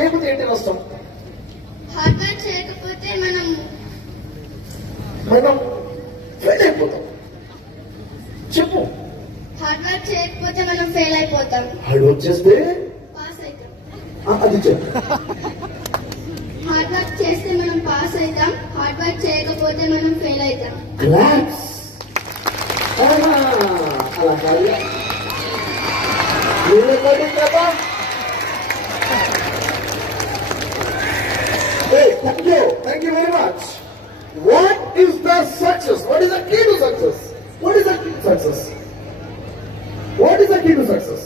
చేయకపోతే ఏంటి నష్టం? హార్డ్ వర్క్ చేయకపోతే మనం ఫెయిల్ అయిపోతాం. చెప్పు. హార్డ్ వర్క్ చేయకపోతే మనం ఫెయిల్ అయిపోతాం. హార్డ్ వర్క్ చేస్తే పాస్ అవుతాం. అది చెప్పు. హార్డ్ వర్క్ చేస్తే మనం పాస్ అవుతాం. హార్డ్ వర్క్ చేయకపోతే మనం ఫెయిల్ అవుతాం. క్లాప్స్. అలా కాదు కదా. Thank you very much. What is the success? What is the key to success? What is the key to success? What is the key to success?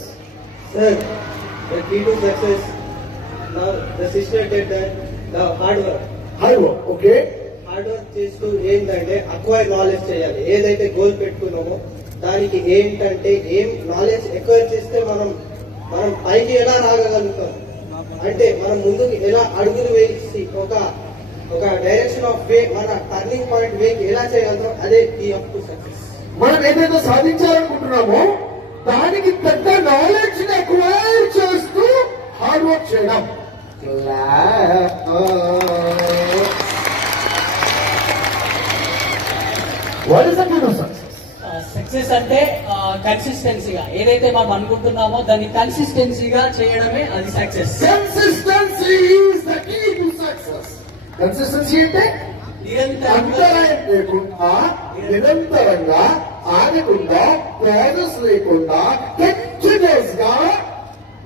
Sir, the key to success, now the sister did that, the hard work. Hard work, okay. Hard work చేస్తూ ఏంటంటే acquire knowledge చేయాలి. ఏదైతే goal పెట్టుకున్నామో దానికి ఏంటంటే knowledge acquire చేస్తే మనం పైకి ఎలా రాగలుగుతాం అంటే మనం ముందుకు ఎలా అడుగులు వేసి ఒక డైరెక్షన్ ఆఫ్ వే, మన టర్నింగ్ పాయింట్ వేకి ఎలా చేయగలుగుతాం, అదే కీ ఆఫ్ టు సక్సెస్. మనం ఏదైతే సాధించాలనుకుంటున్నామో దానికి పెద్ద నాలెడ్జ్ ని అక్వైర్ చేస్తూ హార్డ్ వర్క్ చేయడం. What is the key to success? Success అంటే కన్సిస్టెన్సీగా ఏదైతే మనం అనుకుంటున్నామో దాన్ని కన్సిస్టెన్సీగా చేయడమే అది success. Consistency is the key to success. Consistency అంటే అంతరాయం లేకుండా, నిరంతరంగా, ఆగకుండా, ప్రాసెస్ లేకుండా కంటిన్యూస్ గా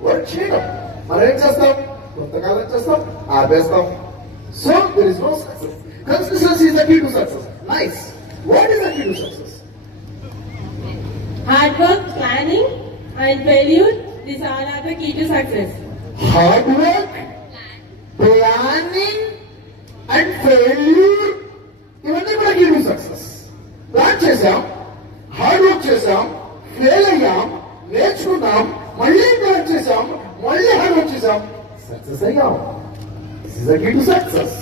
వర్క్ చేయడం. మనం ఏం చేస్తాం? కొంతకాలం చేస్తాం, ఆపేస్తాం. So there is no success. Consistency is the key to success. Nice. What is the key to success? Hard work, planning, and failure. These all are the key to success. Hard work, planning, and failure. ఇవన్నీ కూడా key to success. Plan చేసాం, hard work చేసాం, fail అయ్యాం, నేర్చుకున్నాం, మళ్ళీ plan చేసాం, మళ్ళీ hard work చేసాం, సక్సెస్ అయ్యాం. This is the key to success.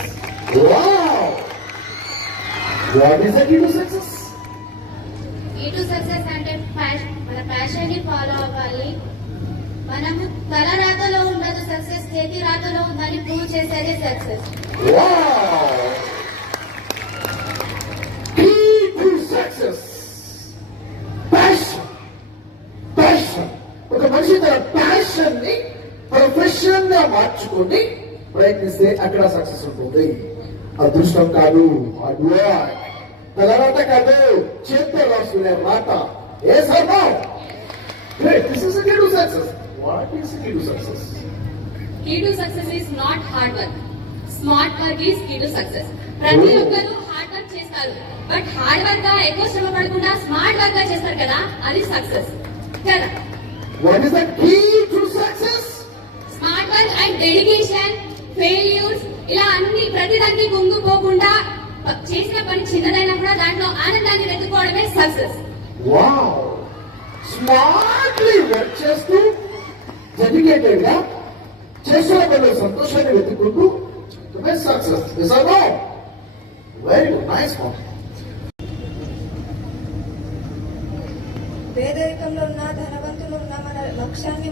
Wow! What is the key to success? Key to success అంటే మన ప్యాషన్ ని ఫాలో అవ్వాలి. మనము తల రాతలో ఉండదు సక్సెస్, చేతి రాతలో ఉందని ప్రూవ్ చేసేదే success. Wow! Key to success. Passion. Passion. ఒక మనిషి తన ప్యాషన్ ని ప్రొఫెషన్ గా మార్చుకొని ప్రయత్నిస్తే అక్కడ సక్సెస్ ఉంటుంది. అదృష్టం కాదు, హార్డ్ వర్క్. తలరాత కాదు, చేతితో రాసుకునే రాత. ఏ సర్వా? Great. This is the key to success. What is the key to success? Key to success is not hard work. Smart work is key to success. ప్రతి ఒక్కరు హార్డ్ వర్క్ చేస్తారు, బట్ హార్డ్ వర్క్ గా ఎక్కువ శ్రమ పడకుండా smart work గా చేస్తారు కదా, అది సక్సెస్ కదా. What is the key to success? Smart work and dedication, failures ఇలా అన్ని ప్రతిదానికి కుంగిపోకుండా చేసిన పని చిన్నదైనా కూడా దాంట్లో ఆనందాన్ని వెతుక్కోవడమే సక్సెస్. వావ్! స్మార్ట్లీ వర్క్ చేస్తూ డెడికేటెడ్ గా చేసిన పనిలో సంతోషాన్ని వెతుక్కుంటూ success. Is or no? Very good, nice one. పేదరికంలో ఉన్న, ధనవంతులు ఉన్న మన లక్ష్యాన్ని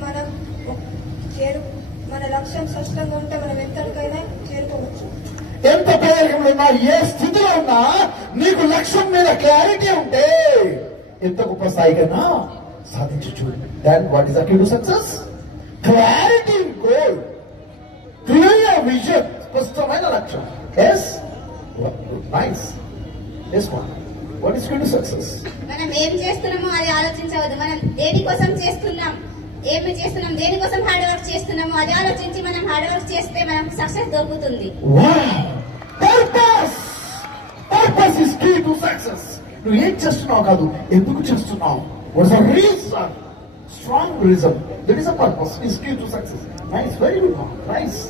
మన లక్ష్యం స్పష్టంగా ఉంటే మనం ఎంతకైనా చేరుకోవచ్చు. ఎంత పేదరికంలో ఉన్నా, ఏ స్థితిలో ఉన్నా, నీకు లక్ష్యం మీద క్లారిటీ ఉంటే ఎంత గొప్ప స్థాయికైనా సాధించచ్చు. Then what is the key to success? Clarity in goal, clear vision, స్పష్టమైన లక్ష్యం. Yes, nice. Yes, what is key to success? మనం ఏం చేస్తున్నామో అది ఆలోచించవద్దు. మనం దేనికోసం చేస్తున్నాం, ఏమి చేస్తున్నాం, దేనికోసం హార్డ్ వర్క్ చేస్తున్నామో అది ఆలోచించి మనం హార్డ్ వర్క్ చేస్తే మనకు సక్సెస్ దొరుకుతుంది. Purpose is key to success. నువ్వు ఏం చేస్తున్నావు కాదు, ఎందుకు చేస్తున్నావు. What's the reason? Strong reason. That is the purpose is key to success. Nice, very good, nice.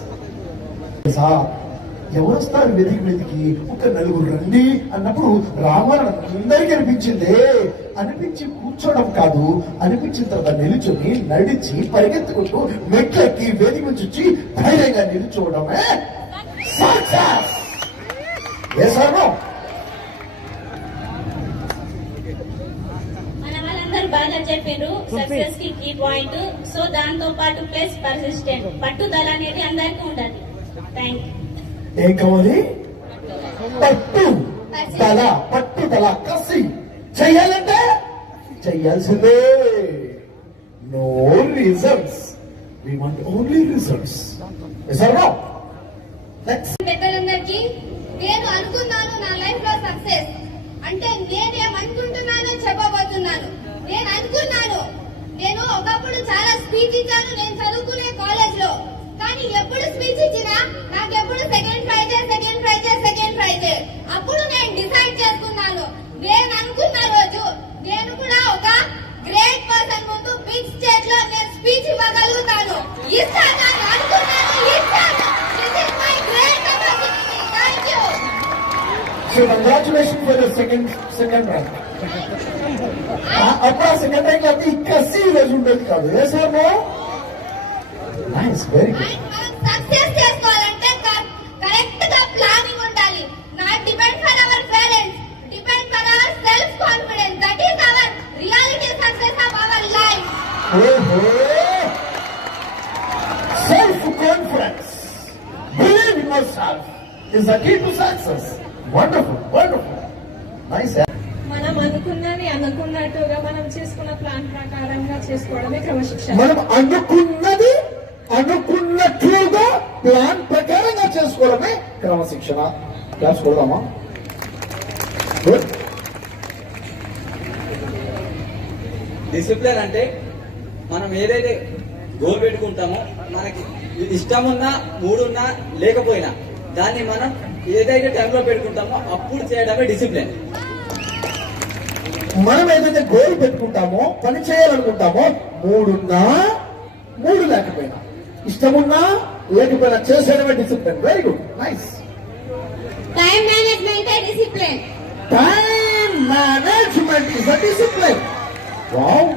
ఎవరు వస్తారు వెతికి ఒక నలుగురు రండి అన్నప్పుడు రావాలని అందరికీ అనిపించి కూర్చోవడం కాదు, అనిపించిన తర్వాత నిలుచొని నడిచి పరిగెత్తుకుంటూ మెట్లెక్కి వేదిక నుంచి వచ్చి ధైర్యంగా నిలుచోవడమే సక్సెస్. మన వాళ్ళందరూ అందరు బాగా చెప్పారు సక్సెస్ కి కీ పాయింట్. సో దాంతో పాటు ప్లస్ పర్సిస్టెంట్, పట్టుదల అనేది అందరికీ ఉండాలి. Thank you. ఏం కావాలి? పట్టుదల, పట్టుదల, కసి. చెయ్యాలంటే చెయ్యాల్సిందే. No results, we want only results. Next. పెద్దలందరికీ నేను అనుకున్నాను నా లైఫ్ లో సక్సెస్ అంటే నేనేమనుకుంటున్నానో చెప్పబోతున్నాను. నేను అనుకున్నాను, నేను ఒకప్పుడు చాలా స్పీచ్ ఇచ్చాను నేను చదువుకునే కాలేజ్ లో. కానీ ఎప్పుడు స్పీచ్ ఇచ్చినా నాకెప్పుడు సెకండ్ ప్రైజే. అప్పుడు నేను డిసైడ్ చేసుకున్నాను, నేను అనుకున్న రోజు నేను కూడా ఒక గ్రేట్ పర్సన్ ముందు బిగ్ స్టేజ్ లో నేను స్పీచ్ ఇవ్వగలుగుతాను. ఇస్తాను అనుకున్నాను, ఇస్తాను. This is my great capacity. Thank you. So congratulations for the second rank. అప్పుడు సెకండ్ ర్యాంక్ అయితే కసి రోజు ఉండేది కాదు. ఏ సార్ నైస్, వెరీ గుడ్. మనం సక్సెస్ చేసుకోవాలంటే కరెక్ట్ గా ప్లానింగ్ ఉండాలి. Not depend for our parents, depend for our self confidence. That is our reality success of our life. Self confidence, believe in yourself is the key to success. Wonderful, wonderful, nice. మనం అనుకున్నది అనుకున్నట్టుగా మనం చేసుకున్న plan ప్రకారంగా చేసుకోవడమే క్రమశిక్షణ. మనం అనుకున్నది అనుకున్నట్లుగా ప్లాన్ ప్రకారంగా చేసుకోవడమే క్రమశిక్షణ. క్లాస్ కొడదామా? గుడ్. డిసిప్లిన్ అంటే మనం ఏదైతే గోల్ పెట్టుకుంటామో మనకి ఇష్టం ఉన్నా మూడున్నా లేకపోయినా దాన్ని మనం ఏదైతే టైంలో పెట్టుకుంటామో అప్పుడు చేయడమే డిసిప్లిన్. మనం ఏదైతే గోల్ పెట్టుకుంటామో, పని చేయాలనుకుంటామో, మూడున్నా మూడు లేకపోయినా, ఇష్టమున్నా లేకపోయినా చేసేయడమే discipline. Very good, nice. Time management discipline. Time management is a discipline. Wow.